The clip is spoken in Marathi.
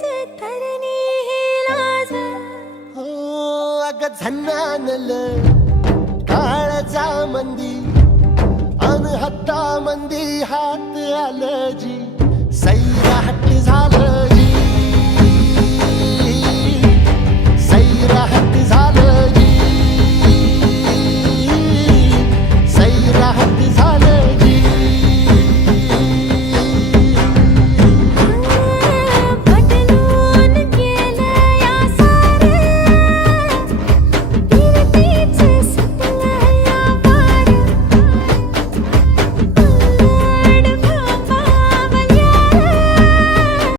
तरणी ही लाज हो अग झन्नानल काळजा मंदी अन हत्ता मंदी हात आलजी सैरा हट्ट